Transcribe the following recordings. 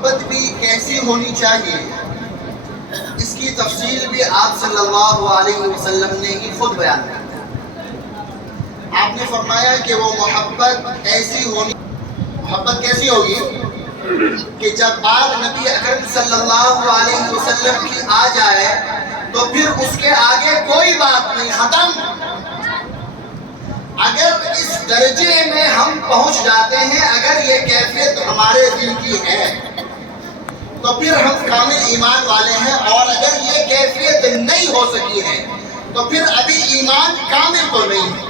محبت بھی کیسی ہونی چاہیے، اس کی تفصیل بھی آپ صلی اللہ علیہ وسلم نے ہی خود بیان کیا۔ آپ نے فرمایا کہ وہ محبت ایسی ہونی، محبت کیسی ہوگی کہ جب بات نبی اکرم صلی اللہ علیہ وسلم کی آ جائے تو پھر اس کے آگے کوئی بات نہیں، ختم۔ اگر اس درجے میں ہم پہنچ جاتے ہیں، اگر یہ کیفیت ہمارے دل کی ہے تو پھر ہم کامل ایمان والے ہیں، اور اگر یہ کیفیت نہیں ہو سکی ہے تو پھر ابھی ایمان کامل تو نہیں ہے،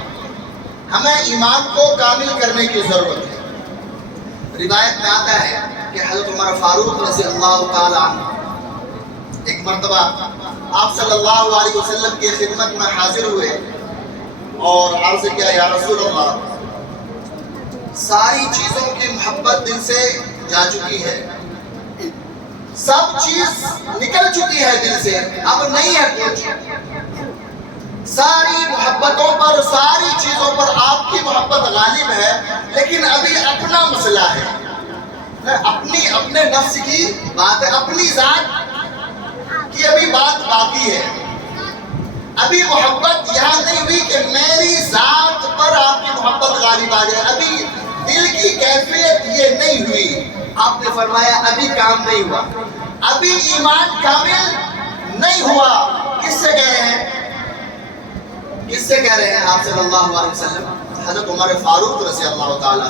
ہمیں ایمان کو کامل کرنے کی ضرورت ہے۔ روایت میں آتا ہے کہ حضرت عمر فاروق رضی اللہ تعالیٰ عنہ ایک مرتبہ آپ صلی اللہ علیہ وسلم کی خدمت میں حاضر ہوئے اور عرض کیا، یا رسول اللہ، ساری چیزوں کی محبت دل سے جا چکی ہے، سب چیز نکل چکی ہے دل سے، اب نہیں ہے کچھ، ساری محبتوں پر، ساری چیزوں پر آپ کی محبت غالب ہے، لیکن ابھی اپنا مسئلہ ہے، اپنے نفس کی بات ہے، اپنی ذات کی ابھی بات باقی ہے، ابھی محبت یہاں نہیں ہوئی کہ میری ذات پر آپ کی محبت غالب آ جائے، ابھی دل کی کیفیت یہ نہیں ہوئی۔ آپ نے فرمایا ابھی کام نہیں ہوا، ابھی ایمان کامل نہیں ہوا۔ کس سے کہہ رہے ہیں؟ کس سے کہہ رہے ہیں آپ صلی اللہ علیہ وسلم؟ حضرت عمر فاروق رضی اللہ تعالیٰ۔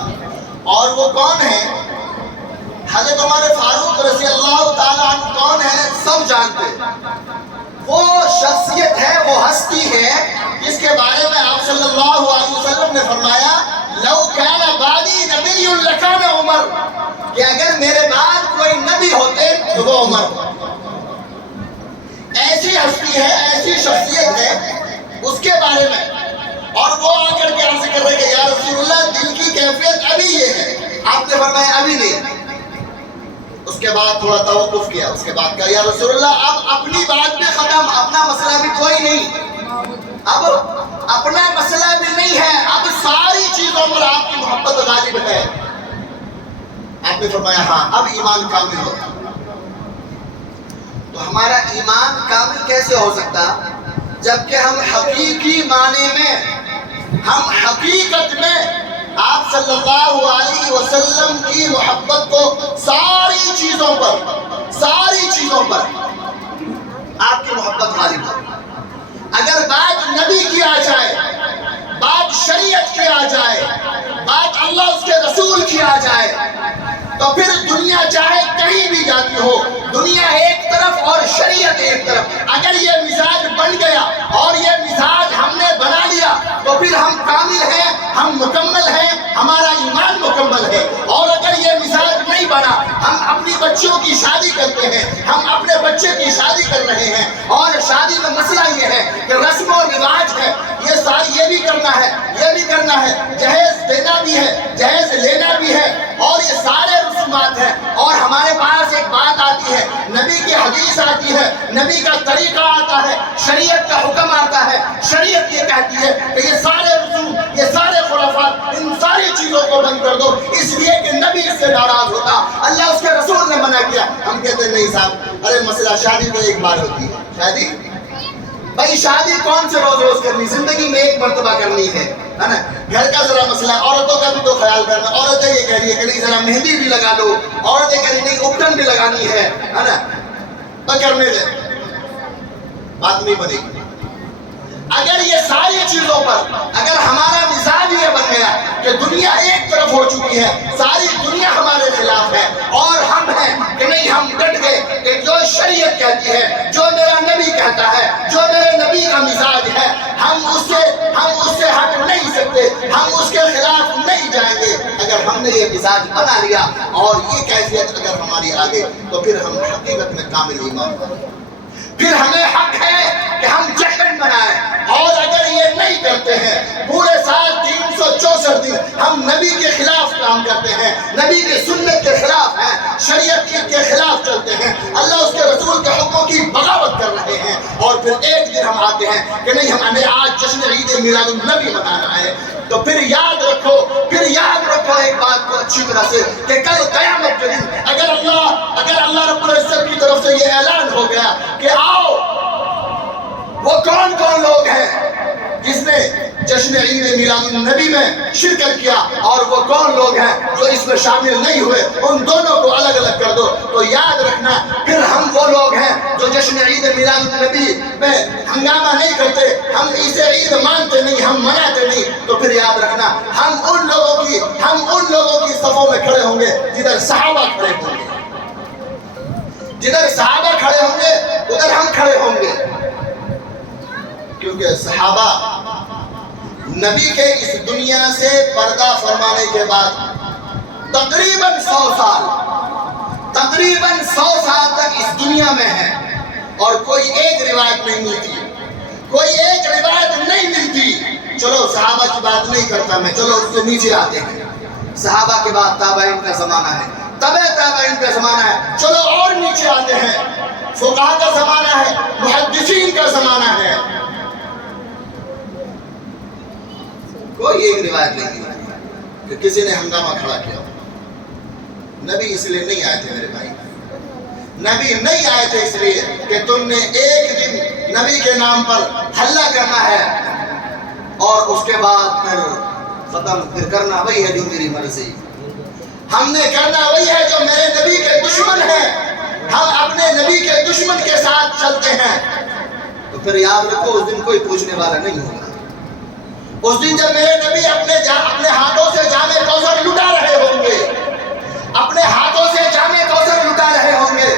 اور وہ کون ہے حضرت عمر فاروق رضی اللہ تعالیٰ عنہ؟ کون ہے؟ سب جانتے ہیں۔ وہ شخصیت ہے، وہ ہستی ہے جس کے بارے میں آپ صلی اللہ علیہ وسلم نے فرمایا، لو کان بعدی نبی لکان عمر، کہ اگر میرے بعد کوئی نبی ہوتے تو وہ عمر۔ ایسی ہستی ہے، ایسی شخصیت ہے اس کے بارے میں، اور وہ آ کر کے عرض کر رہے کہ یا رسول اللہ، دل کی کیفیت ابھی یہ ہے۔ آپ نے فرمایا ابھی نہیں۔ اس کے بعد تھوڑا توقف کیا، اس کے بعد کہا یا رسول اللہ، اب اپنی بات بھی ختم، اپنا مسئلہ بھی کوئی نہیں، اب اپنا مسئلہ بھی نہیں ہے، اب ساری چیزوں پر آپ کی محبت غالب ہے۔ آپ نے فرمایا ہاں، اب ایمان کامل ہوگا۔ تو ہمارا ایمان کامل کیسے ہو سکتا؟ جبکہ ہم حقیقی معنی میں، ہم حقیقت میں آپ صلی اللہ علیہ وسلم کی محبت کو ساری چیزوں پر آپ کی محبت غالب ہو۔ اگر بات نبی کی آ جائے، بات شریعت کی آ جائے، بات اللہ اس کے رسول کی آ جائے، تو پھر دنیا چاہے کہیں بھی جاتی ہو، دنیا ایک طرف اور شریعت ایک طرف، اگر یہ مزاج بن گیا اور یہ مزاج ہم نے بنا لیا تو پھر ہم کامل ہیں، ہم مکمل ہیں، ہمارا ایمان مکمل ہے۔ اور اگر یہ مزاج نہیں بنا، ہم اپنی بچیوں کی شادی کرتے ہیں، ہم اپنے بچے کی شادی کر رہے ہیں، اور شادی میں مسئلہ یہ ہے کہ رسم و رواج ہے، یہ بھی کرنا ہے، یہ بھی کرنا ہے، جہیز دینا بھی ہے، جہیز لینا بھی ہے، اور یہ سارے رسومات ہیں، اور ہمارے پاس ایک بات آتی ہے، نبی کی حدیث آتی ہے، نبی کا طریقہ آتا ہے، شریعت کا حکم آتا ہے، شریعت یہ کہتی ہے کہ یہ سارے رسوم، یہ سارے خرافات، ان ساری چیزوں کو بند کر دو، اس لیے کہ نبی اس سے ناراض ہوتا، اللہ اس کے رسول نے منع کیا۔ ہم کہتے ہیں نہیں صاحب، ارے مسئلہ شادی تو ایک بار ہوتی ہے، شادی بھائی شادی کون سے روز روز کرنی، زندگی میں ایک مرتبہ کرنی ہے نا۔ گھر کا ذرا مسئلہ، عورتوں کا بھی تو خیال کرنا، عورتیں یہ کہہ رہی ہے کہ نہیں ذرا مہندی بھی لگا لو، عورتیں کہہ رہی نہیں اپٹن بھی لگانی ہے نا، تو کرنے دیں، بات نہیں بنے گی۔ اگر یہ ساری چیزوں پر، اگر ہمارا مزاج یہ بن گیا کہ دنیا ایک طرف ہو چکی ہے، ساری دنیا ہمارے خلاف ہے، اور ہم ہیں کہ نہیں، ہم ڈٹ گئے کہ جو شریعت کہتی ہے، جو میرا نبی کہتا ہے، جو میرے نبی کا مزاج ہے، ہم اس سے ہٹ نہیں سکتے، ہم اس کے خلاف نہیں جائیں گے۔ اگر ہم نے یہ مزاج بنا لیا اور یہ کیفیت اگر ہماری آگے، تو پھر ہم حقیقت میں کامل ایمان والے، پھر ہمیں حق ہے کہ ہم جشن منائیں۔ اور اگر یہ نہیں کرتے ہیں، پورے سال 364 دن ہم نبی کے خلاف کام کرتے ہیں، نبی کی سنت کے خلاف ہیں، شریعت کے خلاف چلتے ہیں، اللہ اس کے رسول کے حکموں کی بغاوت کر رہے ہیں، اور پھر ایک دن ہم آتے ہیں کہ نہیں، ہمیں آج جشن عید میلاد النبی منانا ہے، تو پھر یاد رکھو ایک بات کو اچھی طرح سے کہ کل قیامت کے دن اگر اللہ یہ اعلان ہو گیا کہ آؤ، وہ کون کون لوگ ہیں جس نے جشن عید میلاد النبی میں شرکت کیا اور وہ کون لوگ ہیں جو اس میں شامل نہیں ہوئے، ان دونوں کو الگ الگ کر دو۔ تو یاد رکھنا، پھر ہم وہ لوگ ہیں جو جشن عید میلاد النبی میں ہنگامہ نہیں کرتے، ہم اسے عید مانتے نہیں، ہم مناتے نہیں، تو پھر یاد رکھنا ہم ان لوگوں کی صفوں میں کھڑے ہوں گے جدھر صحابہ کھڑے ہوں گے، جدھر صحابہ کھڑے ہوں گے ادھر ہم کھڑے ہوں گے، کیونکہ صحابہ نبی کے اس دنیا سے پردہ فرمانے کے بعد تقریباً 100 سال تک اس دنیا میں ہیں، اور کوئی ایک روایت نہیں ملتی، چلو صحابہ کی بات نہیں کرتا میں، چلو اس سے نیچے آتے ہیں، صحابہ کے بعد تابعین کا زمانہ ہے، تابعین کا زمانہ ہے، چلو اور نیچے آتے ہیں، فقہاء کا زمانہ ہے، محدثین کا زمانہ ہے، کوئی ایک روایت نہیں کہ کسی نے ہنگامہ کھڑا کیا۔ نبی اس لیے نہیں آئے تھے میرے بھائی، نبی نہیں آئے تھے اس لیے کہ تم نے ایک دن نبی کے نام پر حلہ کرنا ہے اور اس کے بعد پھر کرنا وہی ہے جو میری مرضی، ہم نے کرنا وہی ہے جو میرے نبی کے دشمن ہیں، ہم اپنے نبی کے دشمن کے ساتھ چلتے ہیں، تو پھر یاد رکھو اس دن کوئی پوچھنے والا نہیں ہوگا۔ اس دن جب میرے نبی اپنے ہاتھوں سے جام کوثر لٹا رہے ہوں گے، اپنے ہاتھوں سے جام کوثر لٹا رہے ہوں گے،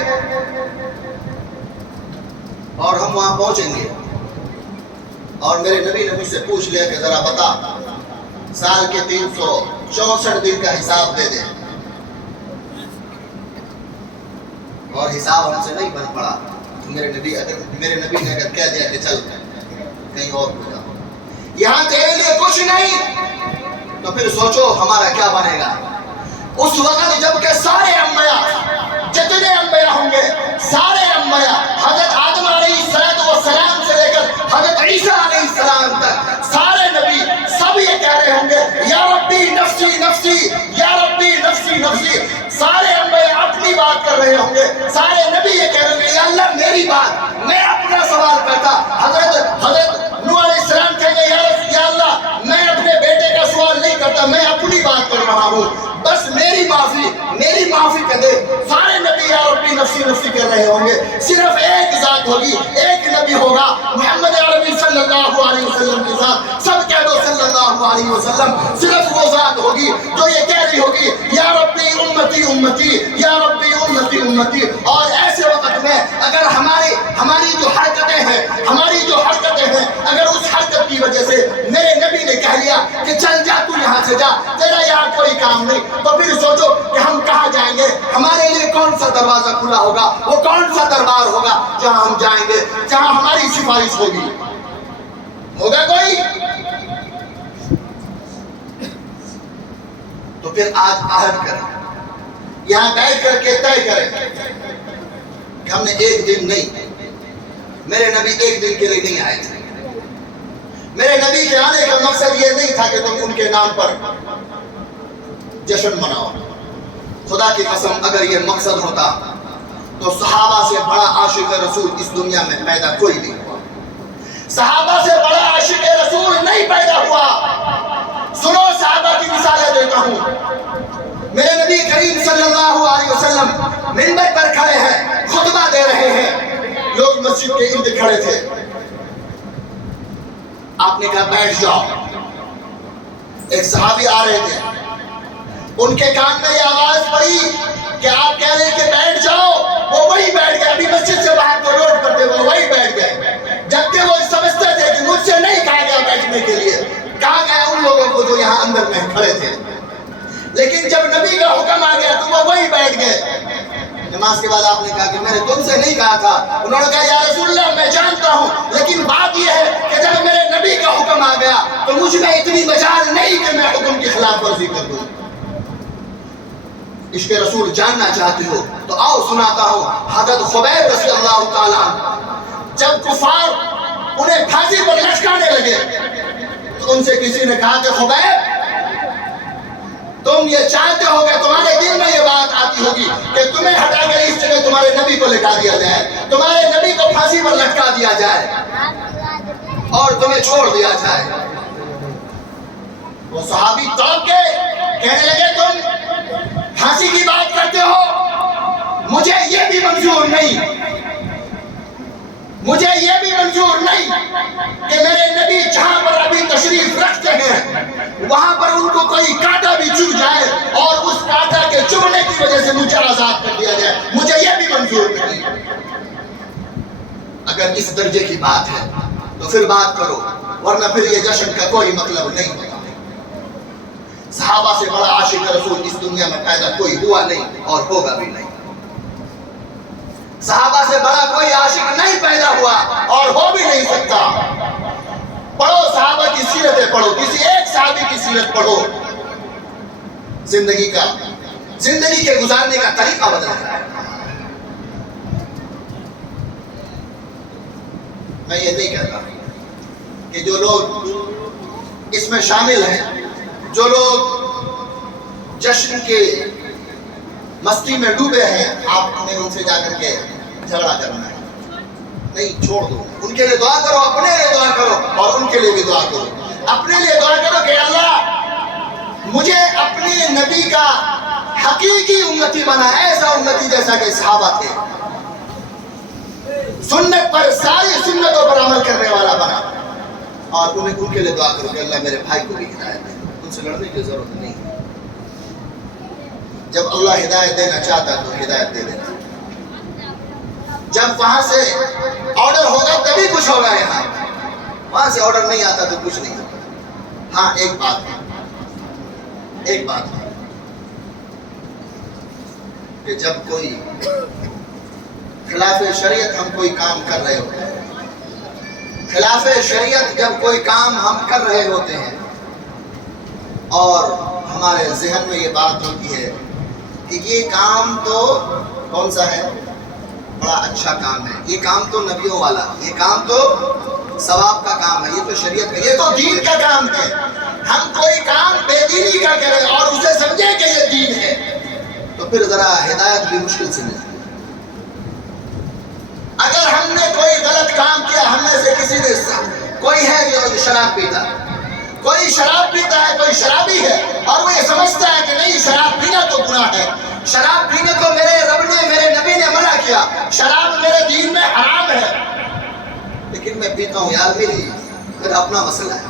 اور ہم وہاں پہنچیں گے اور میرے نبی نے مجھ سے پوچھ لیا کہ ذرا بتا سال کے 364 دن کا حساب دے دے، اور حساب ہم سے نہیں بن پڑا، میرے نبی نے اگر کہہ دیا کہ چل کہیں اور ہو جا، یہاں تیرے لیے کچھ نہیں، تو پھر سوچو ہمارا کیا بنے گا اس وقت جب کہ سارے انبیاء، جتنے انبیاء ہوں گے، سارے انبیاء حضرت آدم علیہ السلام سے لے کر حضرت عیسیٰ علیہ السلام تک سارے نبی سب یہ کہہ رہے ہوں گے یا ربی نفسی نفسی، یا ربی نفسی نفسی، سارے انبیاء اپنی بات کر رہے ہوں گے، سارے نبی یہ کہہ رہے ہوں گے یا اللہ میری بات، میں اپنا سوال کرتا، حضرت نوح علیہ السلام کہیں گے یا اللہ میں اپنے بیٹے کا سوال نہیں کرتا، میں اپنی بات کر رہا ہوں، بس میری معافی کر دے۔ سارے نبی یا ربی نفسی نفسی کر رہے ہوں گے، صرف ایک ذات ہوگی، ایک نبی ہوگا محمد عربی صلی اللہ علیہ وسلم کے ساتھ، سب کہہ دو صلی اللہ علیہ وسلم، صرف وہ ذات ہوگی جو یہ کہہ رہی ہوگی یا ربی امتی امتی، یا ربی امتی امتی، اور ایسے وقت میں اگر ہماری جو حرکتیں ہیں اگر اس حرکت کی وجہ سے میرے نبی نے کہہ لیا کہ چل جا تو یہاں سے جا، تیرا یہاں کوئی کام نہیں، تو پھر سوچو کہ ہم کہاں جائیں گے، ہمارے لیے کون سا دروازہ کھلا ہوگا، وہ کون سا دربار ہوگا جہاں ہم جائیں گے، جہاں ہماری سفارش ہوگا کوئی؟ تو پھر آج عہد کریں، یہاں بیٹھ کر کے طے کریں کہ ہم نے ایک دن نہیں، میرے نبی ایک دن کے لیے نہیں آئے تھے، میرے نبی کے آنے کا مقصد یہ نہیں تھا کہ تم ان کے نام پر جشن مناؤ، خدا کی قسم اگر یہ مقصد ہوتا تو صحابہ سے بڑا عاشق رسول اس دنیا میں پیدا کوئی نہیں ہوا، صحابہ سے بڑا عاشق رسول نہیں پیدا ہوا۔ سنو صحابہ کی مثالیں دیتا ہوں، میرے نبی کریم صلی اللہ علیہ وسلم منبر پر کھڑے ہیں، خطبہ دے رہے ہیں، لوگ مسجد کے ارد کھڑے تھے، آپ نے کہا بیٹھ جاؤ، ایک صحابی آ رہے تھے، ان کے کان میں یہ آواز پڑی کہ آپ کہہ رہے ہیں کہ بیٹھ جاؤ، وہ وہی بیٹھ گئے، ابھی مسجد سے باہر تو روڈ پر تھے، وہ وہی بیٹھ گئے، جبکہ وہ سمجھتے تھے کہ مجھ سے نہیں کہا گیا بیٹھنے کے لیے، کہا گیا ان لوگوں کو جو یہاں اندر میں کھڑے تھے، لیکن جب نبی کا حکم آ گیا تو وہ وہی بیٹھ گئے۔ نماز کے بعد آپ نے کہا کہ میں نے تم سے نہیں کہا تھا، انہوں نے کہا یا رسول اللہ میں جانتا ہوں، لیکن بات یہ ہے کہ جب میرے نبی کا حکم آ گیا تو مجھ میں اتنی مجال نہیں کہ میں حکم کی خلاف ورزی کر دوں۔ عشق رسول جاننا چاہتے ہو تو آؤ سناتا ہوں، حضرت خبیب رضی اللہ تعالیٰ جب کفار انہیں پھانسی پر لٹکانے لگے تو ان سے کسی نے کہا کہ خبیب تم یہ چاہتے ہو کہ تمہارے دل میں یہ بات آتی ہوگی کہ تمہیں ہٹا کر اس جگہ تمہارے نبی کو لٹا دیا جائے، تمہارے نبی کو پھانسی پر لٹکا دیا جائے اور تمہیں چھوڑ دیا جائے۔ وہ صحابی توڑ کے کہنے لگے تم پھانسی کی بات کرتے ہو، مجھے یہ بھی منظور نہیں، مجھے یہ بھی منظور نہیں کہ میرے نبی جہاں پر ابھی تشریف رکھتے ہیں وہاں پر ان کو کوئی کانٹا بھی چبھ جائے اور اس کانٹا کے چبھنے کی وجہ سے مجھے آزاد کر دیا جائے، مجھے یہ بھی منظور نہیں۔ اگر اس درجے کی بات ہے تو پھر بات کرو، ورنہ پھر یہ جشن کا کوئی مطلب نہیں ہوتا۔ صحابہ سے بڑا عاشق رسول اس دنیا میں پیدا کوئی ہوا نہیں اور ہوگا بھی نہیں۔ صحابہ سے بڑا کوئی عاشق نہیں پیدا ہوا اور ہو بھی نہیں سکتا۔ پڑھو صحابہ کی سیرتیں پڑھو، کسی ایک صحابی کی سیرت پڑھو، زندگی کے گزارنے کا طریقہ بدل جائے۔ میں یہ نہیں کہتا کہ جو لوگ اس میں شامل ہیں، جو لوگ جشن کے مستی میں ڈوبے ہیں، آپ نے ان سے جا کر کے جھگڑا کرنا ہے نہیں، چھوڑ دو۔ ان کے لیے دعا کرو، اپنے لیے دعا کرو اور ان کے لیے بھی دعا کرو۔ اپنے لیے دعا کرو کہ اللہ مجھے اپنے نبی کا حقیقی امتی بنا، ایسا امتی جیسا کہ صحابہ تھے، سنت پر، ساری سنتوں پر عمل کرنے والا بنا۔ اور ان کے لیے دعا کرو کہ اللہ میرے بھائی کو بھی ہدایت دے، ان سے لڑنے کی ضرورت نہیں۔ جب اللہ ہدایت دینا چاہتا تو ہدایت دے دیتا، جب وہاں سے آرڈر ہوگا تبھی کچھ ہوگا، یہاں وہاں سے آرڈر نہیں آتا تو کچھ نہیں ہوتا۔ ہاں ایک بات ہے کہ جب کوئی خلاف شریعت ہم کوئی کام کر رہے ہوتے ہیں، خلاف شریعت جب کوئی کام ہم کر رہے ہوتے ہیں اور ہمارے ذہن میں یہ بات ہوتی ہے کہ یہ کام تو کون سا ہے، بڑا اچھا کام ہے، یہ کام تو نبیوں والا، یہ کام تو ثواب کا کام ہے، یہ تو شریعت کا، یہ تو دین کا کام ہے، ہم کوئی کام بے دینی کا کریں اور اسے سمجھیں کہ یہ دین ہے تو پھر ذرا ہدایت بھی مشکل سے ملتی ہے۔ اگر ہم نے کوئی غلط کام کیا، ہم میں سے کسی نے، کوئی ہے جو شراب پیتا ہے، کوئی شراب پیتا ہے، کوئی شرابی ہے اور وہ یہ سمجھتا ہے کہ نہیں شراب پینا تو گناہ ہے، شراب پینے کو میرے رب نے، میرے نبی نے منع کیا، شراب میرے دین میں حرام ہے، لیکن میں پیتا ہوں یار، میرا اپنا مسئلہ ہے،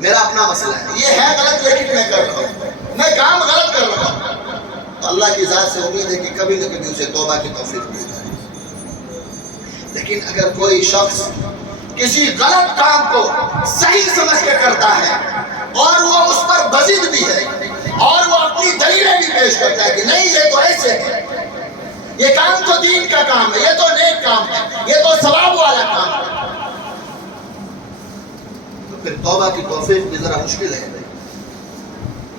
میرا اپنا مسئلہ ہے، یہ ہے غلط لیکن میں کر رہا ہوں، میں کام غلط کر رہا ہوں، تو اللہ کی ذات سے امید ہے کہ کبھی نہ کبھی اسے توبہ کی توفیق مل جائے۔ لیکن اگر کوئی شخص کسی غلط کام کو صحیح سمجھ کے کرتا ہے اور وہ اس پر بزد بھی ہے اور وہ اپنی دلیلیں بھی پیش کرتا ہے کہ نہیں یہ تو ایسے ہے، یہ کام تو دین کا کام ہے، یہ تو نیک کام ہے، یہ تو ثواب والا کام ہے، تو پھر توبہ کی توفیق بھی ذرا مشکل ہے۔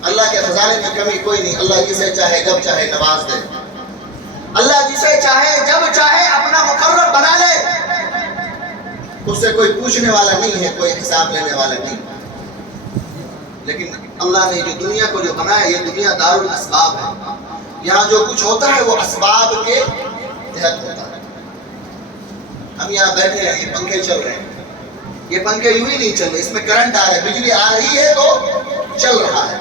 اللہ کے خزانے میں کمی کوئی نہیں، اللہ جسے چاہے جب چاہے نواز دے، اللہ جسے چاہے جب چاہے اپنا مقرر بنا لے، اس سے کوئی پوچھنے والا نہیں ہے، کوئی حساب لینے والا نہیں۔ لیکن اللہ نے جو دنیا کو جو بنایا، یہ دنیا دار الاسباب ہے، یہاں جو کچھ ہوتا ہے وہ اسباب کے تحت ہوتا ہے۔ ہم یہاں بیٹھے ہیں، یہ پنکھے چل رہے ہیں، یہ پنکھے یوں ہی نہیں چل رہے، اس میں کرنٹ آ رہا ہے، بجلی آ رہی ہے تو چل رہا ہے،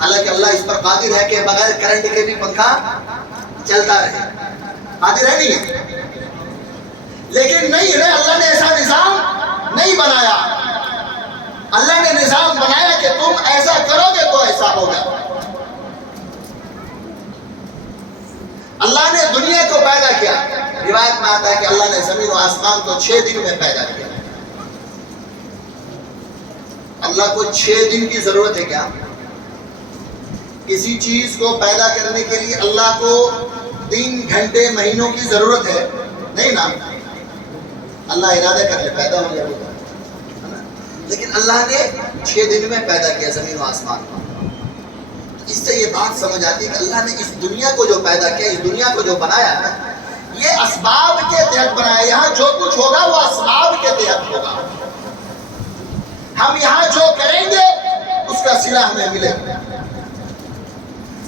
حالانکہ اللہ اس پر قادر ہے کہ بغیر کرنٹ کے بھی پنکھا چلتا رہے، قادر ہے نہیں ہے، لیکن نہیں ہے، اللہ نے ایسا نظام نہیں بنایا، اللہ نے نظام بنایا کہ تم ایسا کرو گے تو ایسا ہوگا۔ اللہ نے دنیا کو پیدا کیا، روایت میں آتا ہے کہ اللہ نے زمین و آسمان کو 6 دن میں پیدا کیا۔ اللہ کو 6 دن کی ضرورت ہے کیا؟ کسی چیز کو پیدا کرنے کے لیے اللہ کو 3 گھنٹے مہینوں کی ضرورت ہے نہیں نا، اللہ ارادہ کر لے پیدا ہو جائے، لیکن اللہ نے 6 دن میں پیدا کیا زمین و آسمان کو۔ اس سے یہ بات سمجھ آتی ہے کہ اللہ نے اس دنیا کو جو پیدا کیا، اس دنیا کو جو بنایا ہے، یہ اسباب کے تحت بنایا، یہاں جو کچھ ہوگا وہ اسباب کے تحت ہوگا، ہم یہاں جو کریں گے اس کا صلہ ہمیں ملے گا،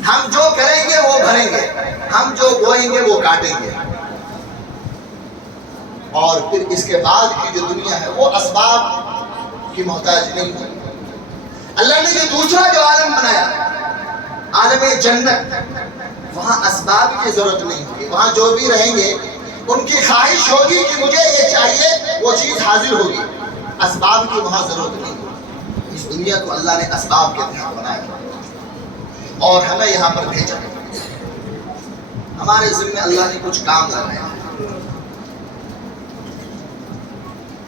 ہم جو کریں گے وہ بھریں گے، ہم جو بوئیں گے وہ کاٹیں گے۔ اور پھر اس کے بعد کی جو دنیا ہے وہ اسباب کی محتاج نہیں ہوگی۔ اللہ نے جو دوسرا جو عالم بنایا، عالم جنت، وہاں اسباب کی ضرورت نہیں ہوگی۔ وہاں جو بھی رہیں گے ان کی خواہش ہوگی کہ مجھے یہ چاہیے، وہ چیز حاضر ہوگی، اسباب کی وہاں ضرورت نہیں ہوگی۔ اس دنیا کو اللہ نے اسباب کے تحت بنایا اور ہمیں یہاں پر بھیجا۔ ہمارے ذمہ اللہ نے کچھ کام لگایا۔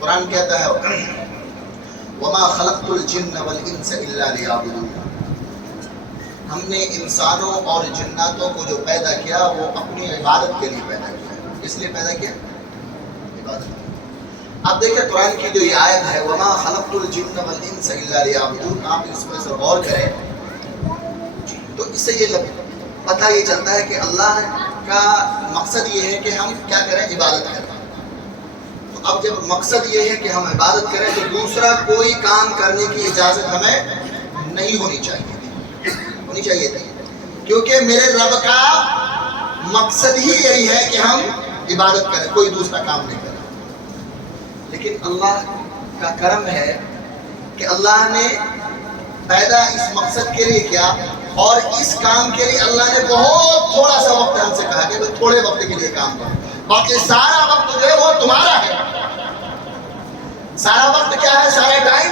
قرآن کہتا ہے وَمَا خَلَقْتُ الْجِنَّ وَالْإِنسَ إِلَّا لِيَعْبُدُونِ۔ ہم نے انسانوں اور جناتوں کو جو پیدا کیا وہ اپنی عبادت کے لیے پیدا کیا۔ اس لیے پیدا کیا عبادت۔ اب دیکھیں قرآن کی جو یہ آیت ہے وَمَا خَلَقْتُ الْجِنَّ وَالْإِنسَ إِلَّا لِيَعْبُدُونِ، آپ اس میں سے غور کریں تو اس سے یہ پتہ یہ چلتا ہے کہ اللہ کا مقصد یہ ہے کہ ہم کیا کریں، عبادت کریں۔ تو اب جب مقصد یہ ہے کہ ہم عبادت کریں تو دوسرا کوئی کام کرنے کی اجازت ہمیں نہیں ہونی چاہیے تھی، کیونکہ میرے رب کا مقصد ہی یہی ہے کہ ہم عبادت کریں، کوئی دوسرا کام نہیں کریں۔ لیکن اللہ کا کرم ہے کہ اللہ نے پیدا اس مقصد کے لیے کیا، اور اس کام کے لیے اللہ نے بہت تھوڑا سا وقت ہم سے کہا کہ تھوڑے وقت کے لیے کام کرو، باقی سارا وقت جو ہے وہ تمہارا ہے۔ سارا وقت کیا ہے، سارا ٹائم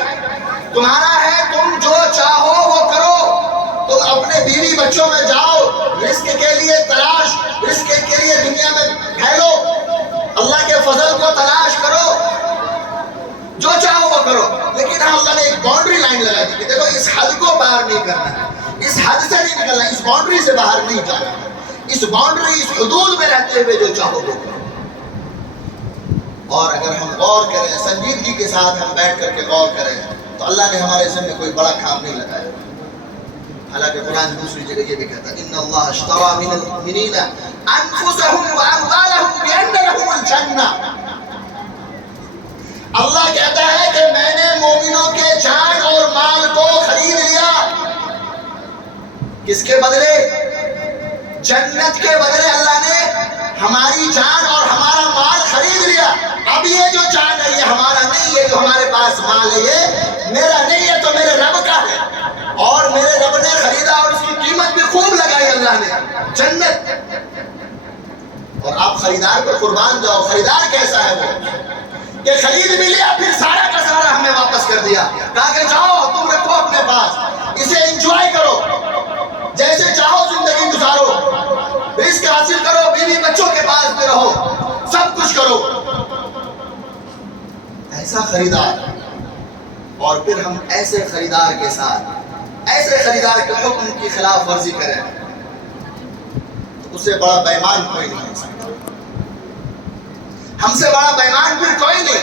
تمہارا ہے، تم جو چاہو وہ کرو۔ تم اپنے بیوی بچوں میں جاؤ، رزق کے لیے تلاش، رزق کے لیے دنیا میں پھیلو، اللہ کے فضل کو تلاش کرو، جو چاہو وہ کرو۔ لیکن اللہ نے ایک باؤنڈری لائن لگا دی کہ دیکھو اس حد کو باہر نہیں کرنا ہے، اس حد سے نہیں نکلنا، اس باؤنڈری سے باہر نہیں جانا، اس باؤنڈری، اس حدود میں رہتے ہوئے جو چاہو وہ کرو۔ اور اگر ہم غور کریں، سنجیدگی کے ساتھ ہم بیٹھ کر کے غور کریں تو اللہ نے ہمارے ذمہ کوئی بڑا کام نہیں لگایا۔ حالانکہ قرآن دوسری جگہ یہ بھی کہتا ہے ان اللہ اشتری من المؤمنین انفسهم واموالهم بان لهم الجنہ۔ اللہ کہتا ہے کہ میں نے مومنوں کے جان اور مال کو خرید لیا۔ کس کے بدلے؟ جنت کے بدلے اللہ نے ہماری جان اور ہمارا مال خرید لیا۔ اب یہ جو جان ہے یہ ہمارا نہیں، یہ جو ہمارے پاس مال ہے یہ میرا نہیں ہے، تو میرے رب کا ہے، اور میرے رب نے خریدا اور اس کی قیمت بھی خوب لگائی اللہ نے، جنت۔ اور آپ خریدار پر قربان جاؤ۔ خریدار کیسا ہے وہ کہ خرید بھی لیا، پھر سارا کا سارا ہمیں واپس کر دیا، کہا کہ جاؤ تم رکھو اپنے پاس، اسے انجوائے کرو، جیسے چاہو زندگی گزارو، رزق حاصل کرو، بیوی بچوں کے پاس بھی رہو، سب کچھ کرو۔ ایسا خریدار، اور پھر ہم ایسے خریدار کے ساتھ، ایسے خریدار کے حکم کی خلاف ورزی کریں تو اس سے بڑا بے ایمان کوئی نہیں ہو سکتا۔ ہم سے بڑا بے ایمان پھر کوئی نہیں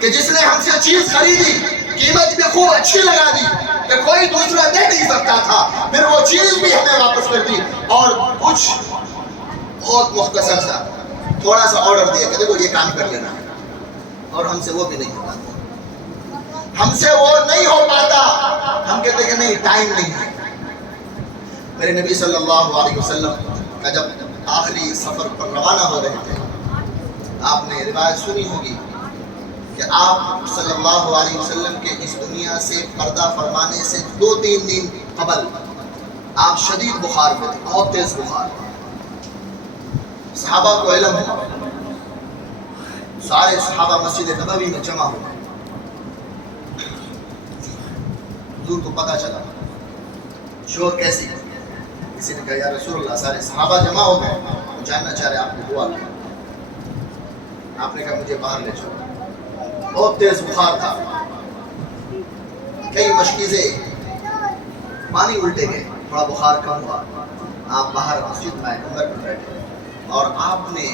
کہ جس نے ہم سے چیز خریدی، قیمت بھی خوب اچھی لگا دی کہ کوئی دوسرا دے نہیں سکتا تھا، پھر وہ چیز بھی ہمیں واپس کر دی، اور کچھ بہت مختصر سا تھوڑا سا آرڈر دیا کہ دیکھو یہ کام کر لینا، اور ہم سے وہ بھی نہیں ہو پاتا، ہم سے وہ نہیں ہو پاتا۔ ہم کہتے ہیں کہ نہیں، ٹائم نہیں ہے۔ میرے نبی صلی اللہ علیہ وسلم کا جب آخری سفر پر روانہ ہو رہے تھے، آپ نے روایت سنی ہوگی کہ آپ صلی اللہ علیہ وسلم کے اس دنیا سے پردہ فرمانے سے 2-3 دن قبل آپ شدید بخار میں تھے، بہت تیز بخار۔ صحابہ کو علم ہوا، سارے صحابہ مسجد نبوی میں جمع ہوئے۔ حضور کو پتہ چلا، شور کیسی؟ کسی نے کہا یا رسول اللہ، سارے صحابہ جمع ہو گئے، وہ جاننا چاہ رہے آپ نے دعا کی۔ آپ نے کہا مجھے باہر لے چلو، بہت تیز بخار تھا، کئی مشکیزیں، پانی الٹے گئے، تھوڑا بخار کم ہوا، آپ باہر مسجد میں آئے، نمبر پر بیٹھے، اور آپ نے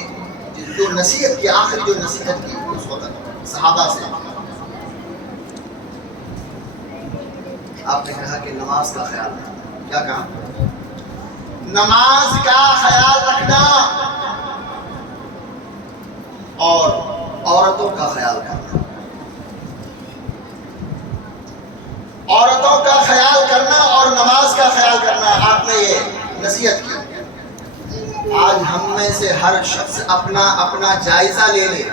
جو نصیحت کی، آخری جو نصیحت کی اس وقت صحابہ سے، آپ نے کہا کہ نماز کا خیال رکھنا۔ کیا کہا؟ نماز کا خیال رکھنا اور عورتوں کا خیال کرنا۔ عورتوں کا خیال کرنا اور نماز کا خیال کرنا، آپ نے یہ نصیحت کی۔ آج ہم میں سے ہر شخص اپنا اپنا جائزہ لے لے،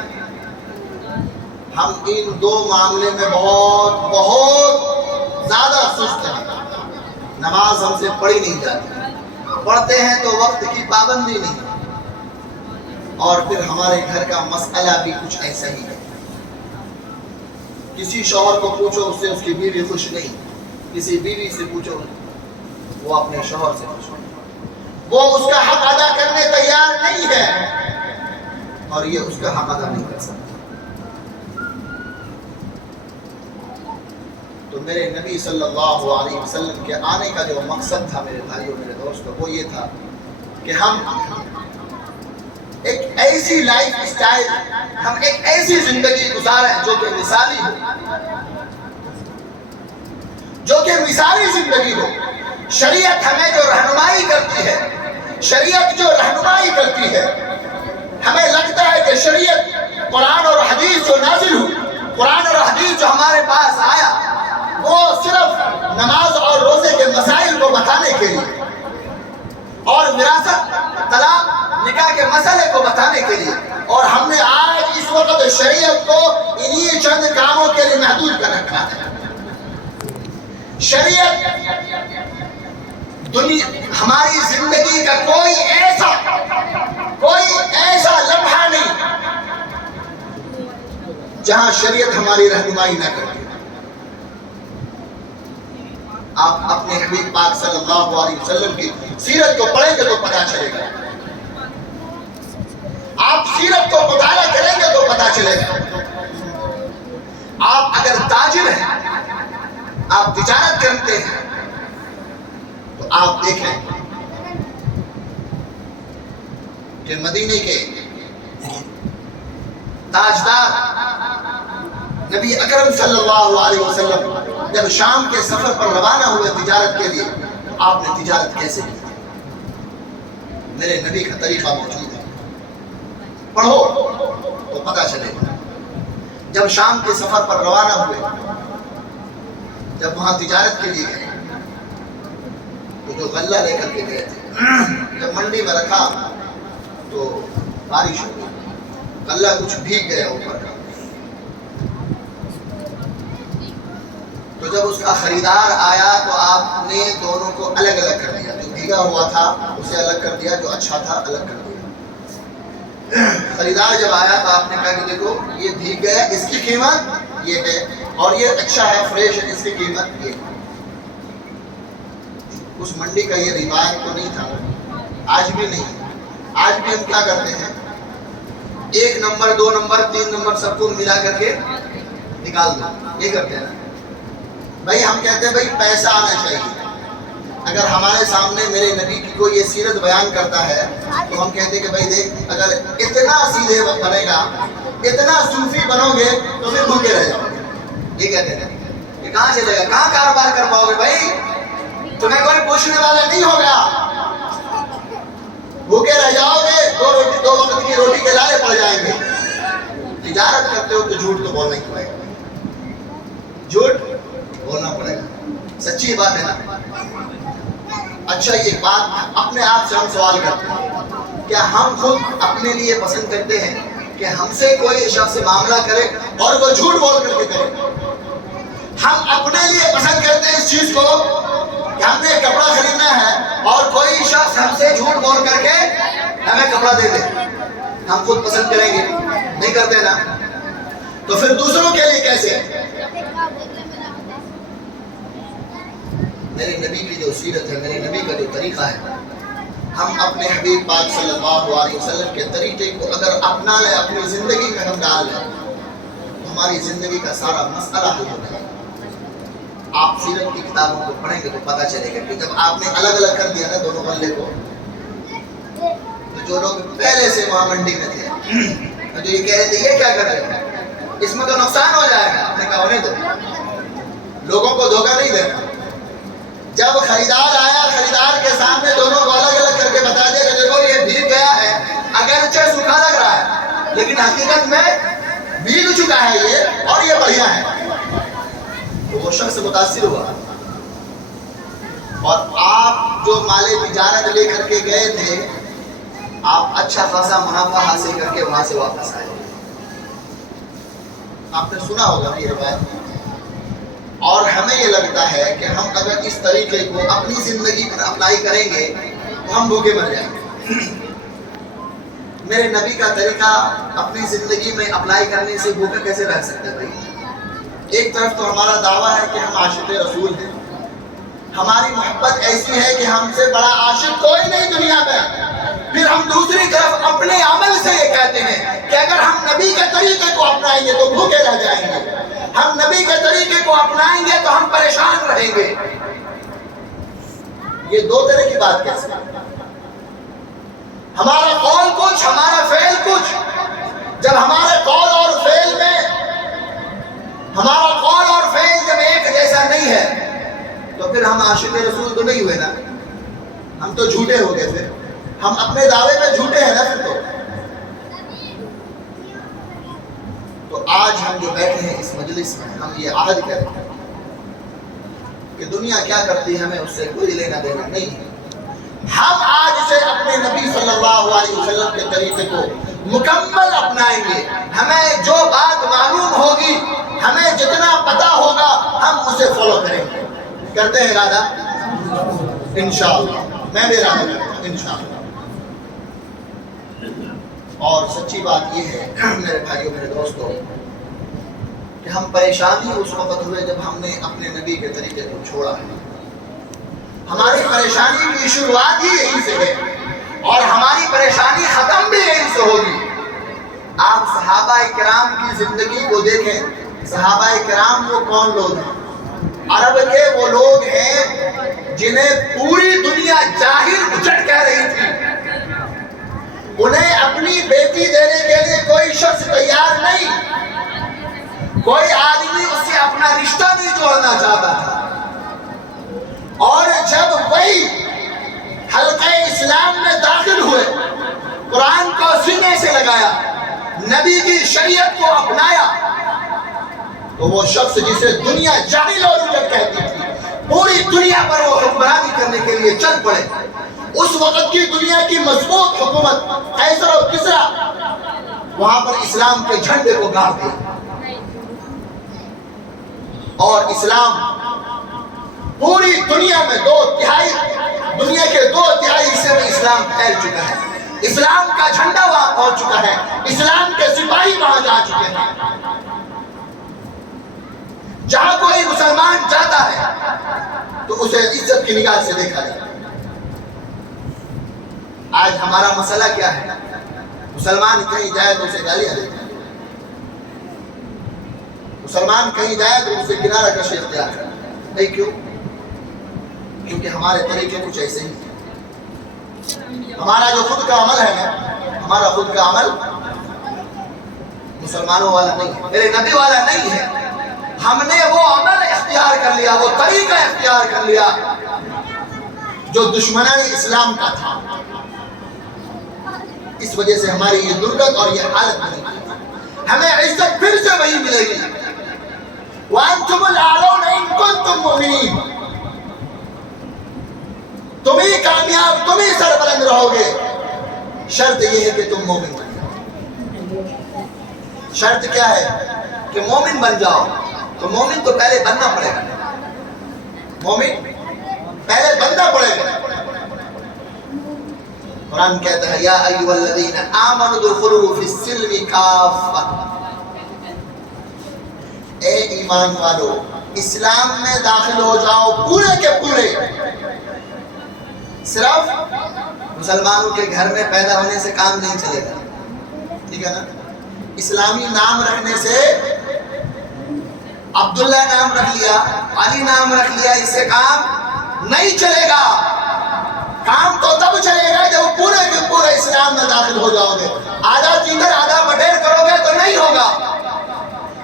ہم ان دو معاملے میں بہت بہت زیادہ سست ہیں۔ نماز ہم سے پڑھی نہیں جاتی، پڑھتے ہیں تو وقت کی پابندی نہیں، اور پھر ہمارے گھر کا مسئلہ بھی کچھ ایسا ہی ہے۔ کسی شوہر کو پوچھو، اس سے اس کی بیوی خوش نہیں، کسی بیوی سے پوچھو وہ اپنے شوہر سے خوش نہیں، وہ اس کا حق ادا کرنے تیار نہیں ہے اور یہ اس کا حق ادا نہیں کر سکتا۔ تو میرے نبی صلی اللہ علیہ وسلم کے آنے کا جو مقصد تھا میرے بھائیوں میرے دوستوں، وہ یہ تھا کہ ہم ایک ایسی لائف اسٹائل، ہم ایک ایسی زندگی گزاریں جو کہ مثالی ہو، جو کہ مثالی زندگی ہو۔ شریعت ہمیں جو رہنمائی کرتی ہے، شریعت جو رہنمائی کرتی ہے، ہمیں لگتا ہے کہ شریعت قرآن اور حدیث جو نازل ہوئی، قرآن اور حدیث جو ہمارے پاس آیا، وہ صرف نماز اور روزے کے مسائل کو بتانے کے لیے اور وراثت، طلاق، نکاح کے مسئلے کو بتانے کے لیے، اور ہم نے آج اس وقت شریعت کو انہی چند کاموں کے لیے محدود کر رکھا ہے۔ شریعت ہماری زندگی کا کوئی ایسا لمحہ نہیں جہاں شریعت ہماری رہنمائی نہ کرے۔ آپ اپنے حبیب پاک صلی اللہ علیہ وسلم کی سیرت کو پڑھیں گے تو پتہ چلے گا، آپ سیرت کو مطالعہ کریں گے تو پتہ چلے گا۔ آپ اگر تاجر ہیں، آپ تجارت کرتے ہیں، تو آپ دیکھیں کہ مدینے کے تاجدار نبی اکرم صلی اللہ علیہ وسلم جب شام کے سفر پر روانہ ہوئے تجارت کے لیے، آپ نے تجارت کیسے کی؟ میرے نبی کا طریقہ موجود ہے، پڑھو تو پتہ چلے گا۔ جب شام کے سفر پر روانہ ہوئے، جب وہاں تجارت کے لیے گئے تو جو غلہ لے کر کے گئے تھے، جب منڈی میں رکھا تو بارش ہو گئی، غلہ کچھ بھیگ گیا اوپر کا، تو جب اس کا خریدار آیا تو آپ نے دونوں کو الگ الگ کر دیا، جو بھیگا ہوا تھا اسے الگ کر دیا، جو اچھا تھا الگ کر دیا۔ خریدار جب آیا تو آپ نے کہا کہ دیکھو یہ بھیگ گیا، اس کی قیمت یہ ہے، اور یہ اچھا ہے، فریش ہے، اس کی قیمت یہ ہے۔ اس منڈی کا یہ روایت تو نہیں تھا، آج بھی نہیں۔ آج بھی ہم کیا کرتے ہیں، 1 نمبر 2 نمبر 3 نمبر سب کو ملا کر کے نکال دو، یہ کرتے ہیں نا بھائی۔ ہم کہتے ہیں بھائی پیسہ آنا چاہیے۔ اگر ہمارے سامنے میرے نبی کی کوئی یہ سیرت بیان کرتا ہے تو ہم کہتے ہیں کہ بھائی دیکھ، اگر اتنا سیدھے بنے گا، اتنا صوفی بنو گے تو پھر بھوکے رہ جاؤ گے۔ یہ کہتے ہیں کہ کہاں چلے گا، کہاں کاروبار کر پاؤ گے بھائی، تمہیں کوئی پوچھنے والا نہیں ہوگا، بھوکے رہ جاؤ گے، 2 وقت کی روٹی کے لالے پڑ جائیں گے۔ تجارت کرتے ہو تو جھوٹ تو بولنا ہی پڑے گا، جھوٹ بولنا پڑے گا، سچی بات ہے نا۔ اچھا یہ بات اپنے آپ سے ہم سوال کرتے ہیں، کیا ہم خود اپنے لیے پسند کرتے ہیں کہ ہم سے کوئی شخص معاملہ کرے اور وہ جھوٹ بول کر کے کرے؟ ہم اپنے لیے پسند کرتے ہیں اس چیز کو کہ ہم نے کپڑا خریدنا ہے اور کوئی شخص ہم سے جھوٹ بول کر کے ہمیں کپڑا دے دے، ہم خود پسند کریں گے؟ نہیں کرتے نا۔ تو پھر دوسروں کے لیے کیسے؟ میرے نبی کی جو سیرت ہے، میرے نبی کا جو طریقہ ہے، ہم اپنے حبیب پاک صلی اللہ علیہ وسلم کے طریقے کو اگر اپنا لیں، اپنی زندگی میں ہم ڈال لیں تو ہماری زندگی کا سارا مسئلہ حل ہو جائے گا۔ آپ سیرت کی کتابوں کو پڑھیں گے تو پتہ چلے گا کہ جب آپ نے الگ الگ کر دیا نا دونوں غلے کو، تو جو لوگ پہلے سے وہاں منڈی میں تھے، جو یہ کہہ رہے تھے یہ کیا کر رہے ہیں، اس میں تو نقصان ہو جائے گا، آپ نے کہا ہونے دو، لوگوں کو دھوکہ نہیں دینا۔ جب خریدار آیا، خریدار کے سامنے دونوں کو الگ الگ کر کے بتا دیا کہ دیکھو یہ بھیگ گیا ہے، اگرچہ سوکھا لگ رہا ہے لیکن حقیقت میں بھیگ چکا ہے یہ، اور یہ بڑھیا ہے۔ تو وہ شخص متاثر ہوا، اور آپ جو مال تجارت لے کر کے گئے تھے، آپ اچھا خاصا منافع حاصل کر کے وہاں سے واپس آئے۔ آپ نے سنا ہوگا یہ روایت، اور ہمیں یہ لگتا ہے کہ ہم اگر اس طریقے کو اپنی زندگی پر اپلائی کریں گے تو ہم بھوکے مر جائیں گے۔ میرے نبی کا طریقہ اپنی زندگی میں اپلائی کرنے سے بھوکے کیسے رہ سکتے بھائی؟ ایک طرف تو ہمارا دعویٰ ہے کہ ہم عاشق رسول ہیں، ہماری محبت ایسی ہے کہ ہم سے بڑا عاشق کوئی نہیں دنیا میں، پھر ہم دوسری طرف اپنے عمل سے یہ کہتے ہیں کہ اگر ہم نبی کے طریقے کو اپنائیں گے تو بھوکے رہ جائیں گے، ہم نبی کے طریقے کو اپنائیں گے تو ہم پریشان رہیں گے۔ یہ دو طرح کی بات کیسے؟ ہمارا قول کچھ، ہمارا فعل کچھ۔ جب ہمارے قول اور فعل میں ہمارا قول اور فعل جب ایک جیسا نہیں ہے تو پھر ہم عاشق رسول تو نہیں ہوئے نا، ہم تو جھوٹے ہو گئے، پھر ہم اپنے دعوے میں جھوٹے ہیں نا پھر تو آج ہم جو بیٹھے ہیں اس مجلس میں، ہم یہ عہد کریں کہ دنیا کیا کرتی ہے ہمیں اس سے کوئی لینا دینا نہیں ہے۔ ہم آج سے اپنے نبی صلی اللہ علیہ وسلم کے طریقے کو مکمل اپنائیں گے۔ ہمیں جو بات معلوم ہوگی، ہمیں جتنا پتا ہوگا، ہم اسے فالو کریں گے۔ کرتے ہیں ارادہ؟ انشاءاللہ میں بھی ارادہ کرتا ہوں انشاءاللہ۔ اور سچی بات یہ ہے میرے بھائیوں، میرے دوستوں، کہ ہم پریشانی اس وقت ہوئے جب ہم نے اپنے نبی کے طریقے کو چھوڑا ہے۔ ہماری پریشانی کی شروعات ہی یہیں سے ہے، اور ہماری پریشانی ختم بھی یہیں سے ہوگی۔ آپ صحابہ کرام کی زندگی کو دیکھیں، صحابہ کرام وہ کون لوگ ہیں؟ عرب کے وہ لوگ ہیں جنہیں پوری دنیا جاہل اچٹ کہہ رہی تھی، انہیں اپنی بیٹی دینے کے لیے کوئی شخص تیار نہیں، کوئی آدمی اس سے اپنا رشتہ نہیں جوڑنا چاہتا تھا۔ اور جب وہی حلقہ اسلام میں داخل ہوئے، قرآن کو سینے سے لگایا، نبی کی شریعت کو اپنایا، تو وہ شخص جسے دنیا جاہل اور اجٹ کہتی تھی، پوری دنیا پر وہ حکمرانی کرنے کے لیے چل پڑے۔ اس وقت کی دنیا کی مضبوط حکومت قیصر و کسریٰ وہاں پر اسلام کے جھنڈے کو گاڑ دیا، اور اسلام پوری دنیا میں دنیا کے 2/3 حصے میں اسلام پھیل چکا ہے، اسلام کا جھنڈا وہاں پہنچ چکا ہے، اسلام کے سپاہی وہاں جا چکے ہیں۔ جہاں کوئی مسلمان جاتا ہے تو اسے عزت کی نگاہ سے دیکھا جاتا ہے۔ آج ہمارا مسئلہ کیا ہے؟ مسلمان کہیں جائے تو اسے گالیاں دیتا ہے، مسلمان کہیں جائے تو اسے کنارہ کشی اختیار کرتا ہے۔ نہیں، کیوں؟ کیونکہ ہمارے طریقے کچھ ایسے ہی، ہمارا جو خود کا عمل ہے نا، ہمارا خود کا عمل مسلمانوں والا نہیں ہے، میرے نبی والا نہیں ہے۔ ہم نے وہ عمل اختیار کر لیا، وہ طریقہ اختیار کر لیا جو دشمنان اسلام کا تھا۔ اس وجہ سے ہماری یہ درگت اور یہ حالت بنی، ہمیں عزت پھر سے وہی ملے گی۔ وَأَنْتُمُ الْأَعْلَوْنَ إِن كُنتُم مُؤْمِنِينَ، تم ہی کامیاب، تم ہی سربلند رہو گے، شرط یہ ہے کہ تم مومن بن جاؤ۔ شرط کیا ہے؟ کہ مومن بن جاؤ۔ تو مومن تو پہلے بننا پڑے گا، مومن پہلے بننا پڑے گا۔ قرآن کہتا ہے یا ایھا الذین آمنوا ادخلوا فی السلم کافۃ، اے ایمان والو اسلام میں داخل ہو جاؤ پورے کے پورے۔ صرف مسلمانوں کے گھر میں پیدا ہونے سے کام نہیں چلے گا، ٹھیک ہے نا؟ اسلامی نام رکھنے سے، عبداللہ نام رکھ لیا، علی نام رکھ لیا، اس سے کام نہیں چلے گا۔ کام تو تب چلے گا جب پورے کے پورے اسلام میں داخل ہو جاؤ گے۔ آدھا چیدر آدھا بٹیر کرو گے تو نہیں ہوگا۔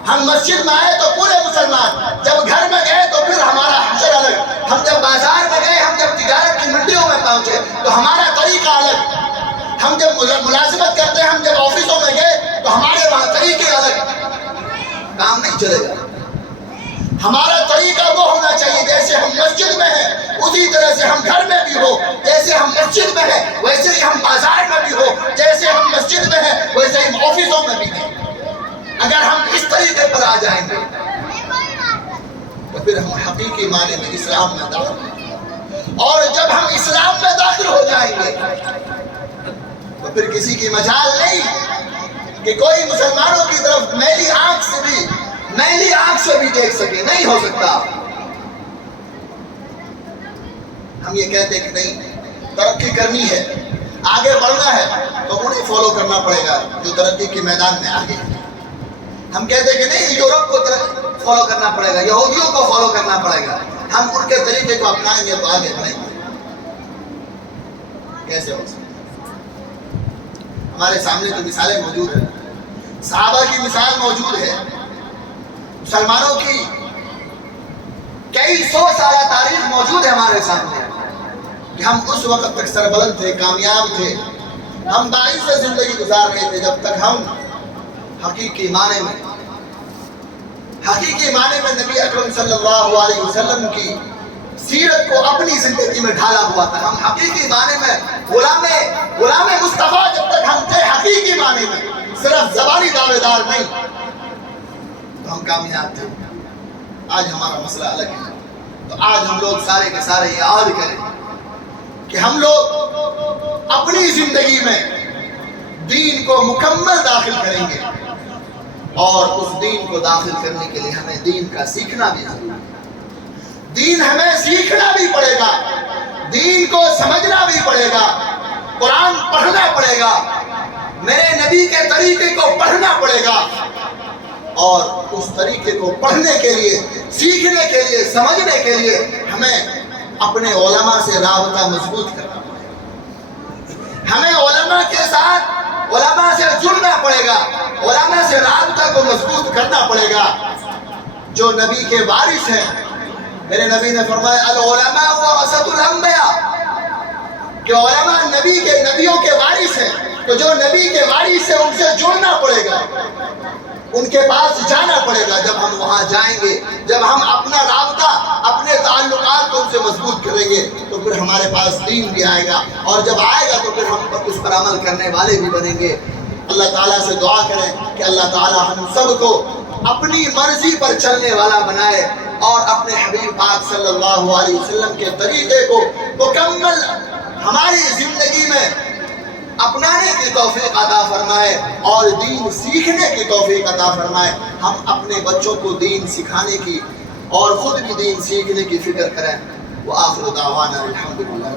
ہم مسجد میں آئے تو پورے مسلمان، جب گھر میں گئے تو پھر ہمارا حشر الگ، ہم جب بازار میں گئے، ہم جب تجارت کی منڈیوں میں پہنچے تو ہمارا طریقہ الگ، ہم جب ملازمت کرتے ہیں، ہم جب آفسوں میں گئے تو ہمارے وہاں طریقے الگ، کام نہیں چلے گا۔ ہمارا طریقہ وہ ہونا چاہیے جیسے ہم مسجد میں ہیں اسی طرح سے ہم گھر میں بھی ہو، جیسے ہم مسجد میں ہیں ویسے ہی ہم بازار میں بھی ہو، جیسے ہم مسجد میں ہیں ویسے ہی ہم آفسوں میں بھی ہیں۔ اگر ہم اس طریقے پر آ جائیں گے تو پھر ہم حقیقی معنی میں اسلام میں داخل ہیں، اور جب ہم اسلام میں داخل ہو جائیں گے تو پھر کسی کی مجال نہیں کہ کوئی مسلمانوں کی طرف میلی آنکھ سے بھی دیکھ سکے، نہیں ہو سکتا۔ ہم یہ کہتے ہیں کہ نہیں، ترقی کرنی ہے، آگے بڑھنا ہے تو انہیں فالو کرنا پڑے گا جو ترقی کے میدان میں آگے ہیں۔ ہم کہتے ہیں کہ نہیں، یورپ کو فالو کرنا پڑے گا، یہودیوں کو فالو کرنا پڑے گا، ہم ان کے طریقے کو اپنائیں گے تو آگے بڑھیں گے۔ کیسے ہو سکتا؟ ہمارے سامنے تو مثالیں موجود ہیں، صحابہ کی مثال موجود ہے، مسلمانوں کی کئی سو سالہ تاریخ موجود ہے ہمارے سامنے کہ ہم اس وقت تک سربلند تھے، کامیاب تھے، ہم باعث زندگی گزار رہے تھے جب تک ہم حقیقی معنی میں نبی اکرم صلی اللہ علیہ وسلم کی سیرت کو اپنی زندگی میں ڈھالا ہوا تھا۔ ہم حقیقی معنی میں غلام مصطفیٰ جب تک ہم تھے حقیقی معنی میں، صرف زبانی دعوے دار نہیں، تو ہم کامیاب تھے۔ آج ہمارا مسئلہ الگ ہے، تو آج ہم لوگ سارے کے سارے یہ عہد کریں کہ ہم لوگ اپنی زندگی میں دین کو مکمل داخل کریں گے، اور اس دین کو داخل کرنے کے لیے ہمیں دین کا سیکھنا بھی ضروری ہے۔ دین ہمیں سیکھنا بھی پڑے گا، دین کو سمجھنا بھی پڑے گا، قرآن پڑھنا پڑے گا، میرے نبی کے طریقے کو پڑھنا پڑے گا، اور اس طریقے کو پڑھنے کے لیے، سیکھنے کے لیے، سمجھنے کے لیے ہمیں اپنے علماء سے رابطہ مضبوط کرنا پڑے گا۔ ہمیں علماء کے ساتھ، علماء سے جڑنا پڑے گا، علماء سے رابطہ کو مضبوط کرنا پڑے گا جو نبی کے وارث ہیں۔ میرے نبی نے فرمایا العلماء ورثۃ الانبیاء، کہ علماء نبیوں کے وارث ہیں، تو جو نبی کے وارث ہیں ان سے جڑنا پڑے گا، ان کے پاس جانا پڑے گا۔ جب ہم وہاں جائیں گے، جب ہم اپنا رابطہ، اپنے تعلقات کو ان سے مضبوط کریں گے تو پھر ہمارے پاس دین بھی آئے گا، اور جب آئے گا تو پھر ہم اس پر عمل کرنے والے بھی بنیں گے۔ اللہ تعالیٰ سے دعا کریں کہ اللہ تعالیٰ ہم سب کو اپنی مرضی پر چلنے والا بنائے، اور اپنے حبیب پاک صلی اللہ علیہ وسلم کے طریقے کو مکمل ہماری زندگی میں اپنانے کی توفیق عطا فرمائے، اور دین سیکھنے کی توفیق عطا فرمائے۔ ہم اپنے بچوں کو دین سکھانے کی اور خود بھی دین سیکھنے کی فکر کریں۔ وآخر دعوانا الحمدللہ۔